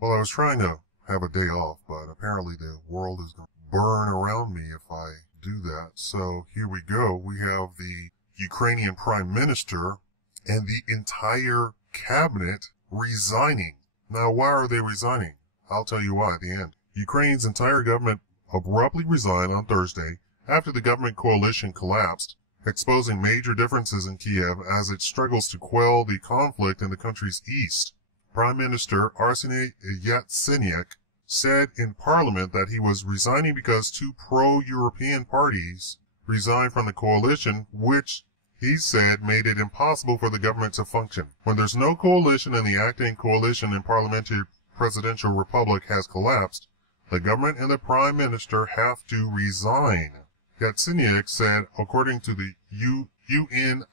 Well, I was trying to have a day off, but apparently the world is going to burn around me if I do that. So here we go. We have the Ukrainian Prime Minister and the entire cabinet resigning. Now, why are they resigning? I'll tell you why at the end. Ukraine's entire government abruptly resigned on Thursday after the government coalition collapsed, exposing major differences in Kiev as it struggles to quell the conflict in the country's east. Prime Minister Arseny Yatsenyuk said in Parliament that he was resigning because two pro-European parties resigned from the coalition, which he said made it impossible for the government to function. When there's no coalition and the acting coalition in parliamentary-presidential republic has collapsed, the government and the prime minister have to resign. Yatsenyuk said, according to the UNIAN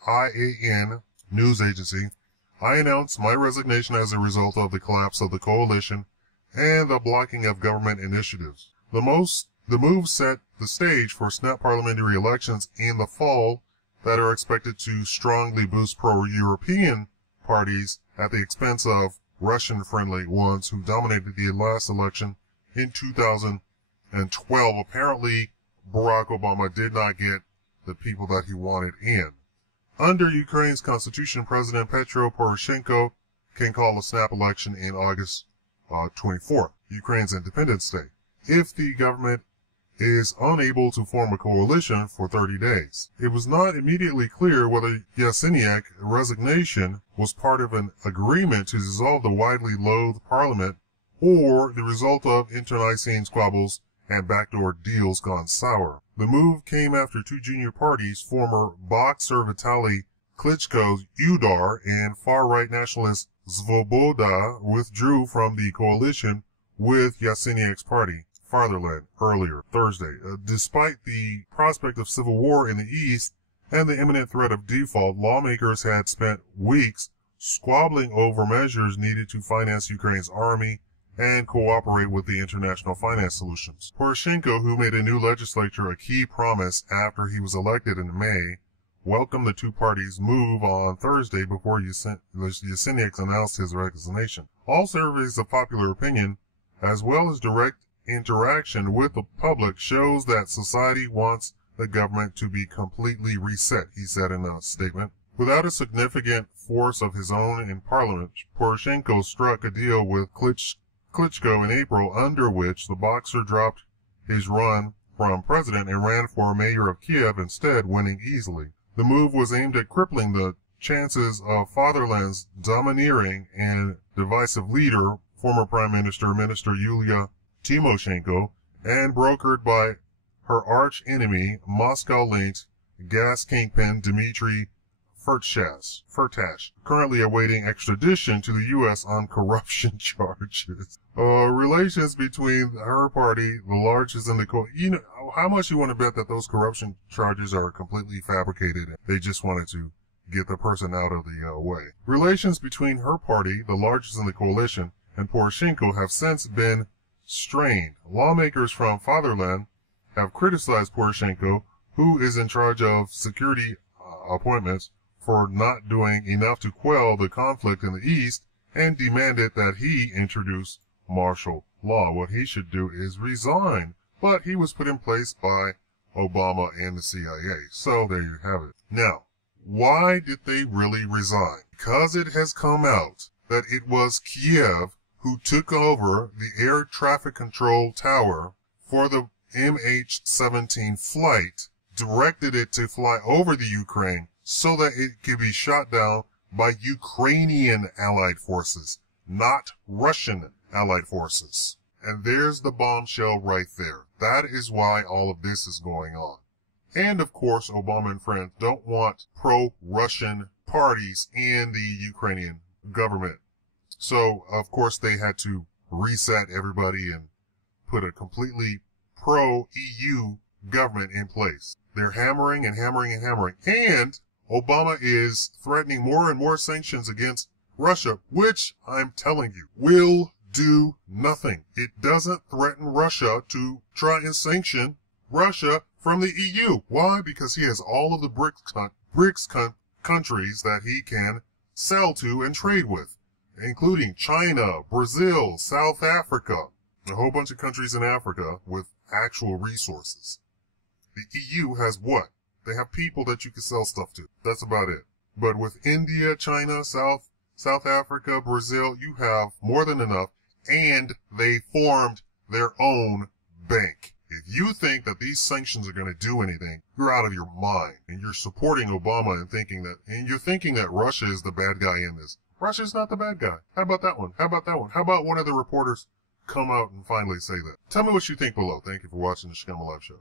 news agency, I announced my resignation as a result of the collapse of the coalition and the blocking of government initiatives. The move set the stage for snap parliamentary elections in the fall that are expected to strongly boost pro-European parties at the expense of Russian-friendly ones who dominated the last election in 2012. Apparently, Barack Obama did not get the people that he wanted in. Under Ukraine's constitution, President Petro Poroshenko can call a snap election in August 24th, Ukraine's Independence Day, if the government is unable to form a coalition for 30 days. It was not immediately clear whether Yatsenyuk's resignation was part of an agreement to dissolve the widely loathed parliament or the result of internecine squabbles and backdoor deals gone sour. The move came after two junior parties, former boxer Vitaly Klitschko's UDAR and far-right nationalist Svoboda, withdrew from the coalition with Yatsenyuk's party, Fatherland, earlier Thursday. Despite the prospect of civil war in the east and the imminent threat of default, lawmakers had spent weeks squabbling over measures needed to finance Ukraine's army and cooperate with the international finance solutions. Poroshenko, who made a new legislature a key promise after he was elected in May, welcomed the two parties' move on Thursday before Yatsenyuk announced his resignation. All surveys of popular opinion, as well as direct interaction with the public, shows that society wants the government to be completely reset, he said in a statement. Without a significant force of his own in parliament, Poroshenko struck a deal with Klitschko in April, under which the boxer dropped his run from president and ran for mayor of Kiev instead, winning easily. The move was aimed at crippling the chances of Fatherland's domineering and divisive leader, former Prime Minister Yulia Tymoshenko, and brokered by her arch-enemy, Moscow-linked gas kingpin Dmitry Firtash, currently awaiting extradition to the U.S. on corruption charges. Relations between her party, the largest in the you know, how much you want to bet that those corruption charges are completely fabricated? They just wanted to get the person out of the way. Relations between her party, the largest in the coalition, and Poroshenko have since been strained. Lawmakers from Fatherland have criticized Poroshenko, who is in charge of security appointments, for not doing enough to quell the conflict in the east, and demanded that he introduce martial law. What he should do is resign, but he was put in place by Obama and the CIA. So there you have it. Now, why did they really resign? Because it has come out that it was Kiev who took over the air traffic control tower for the MH17 flight, directed it to fly over the Ukraine so that it could be shot down by Ukrainian allied forces, not Russian allied forces. And there's the bombshell right there. That is why all of this is going on. And of course, Obama and friends don't want pro-Russian parties in the Ukrainian government. So, of course, they had to reset everybody and put a completely pro-EU government in place. They're hammering and hammering and hammering. And Obama is threatening more and more sanctions against Russia, which, I'm telling you, will do nothing. It doesn't threaten Russia to try and sanction Russia from the EU. Why? Because he has all of the BRICS countries that he can sell to and trade with. including China, Brazil, South Africa, a whole bunch of countries in Africa with actual resources. The EU has what? They have people that you can sell stuff to. That's about it. But with India, China, South Africa, Brazil, you have more than enough, and they formed their own bank. If you think that these sanctions are going to do anything, you're out of your mind, and you're supporting Obama and you're thinking that Russia is the bad guy in this. Russia's not the bad guy. How about that one? How about that one? How about one of the reporters come out and finally say that? Tell me what you think below. Thank you for watching the Shikama Live Show.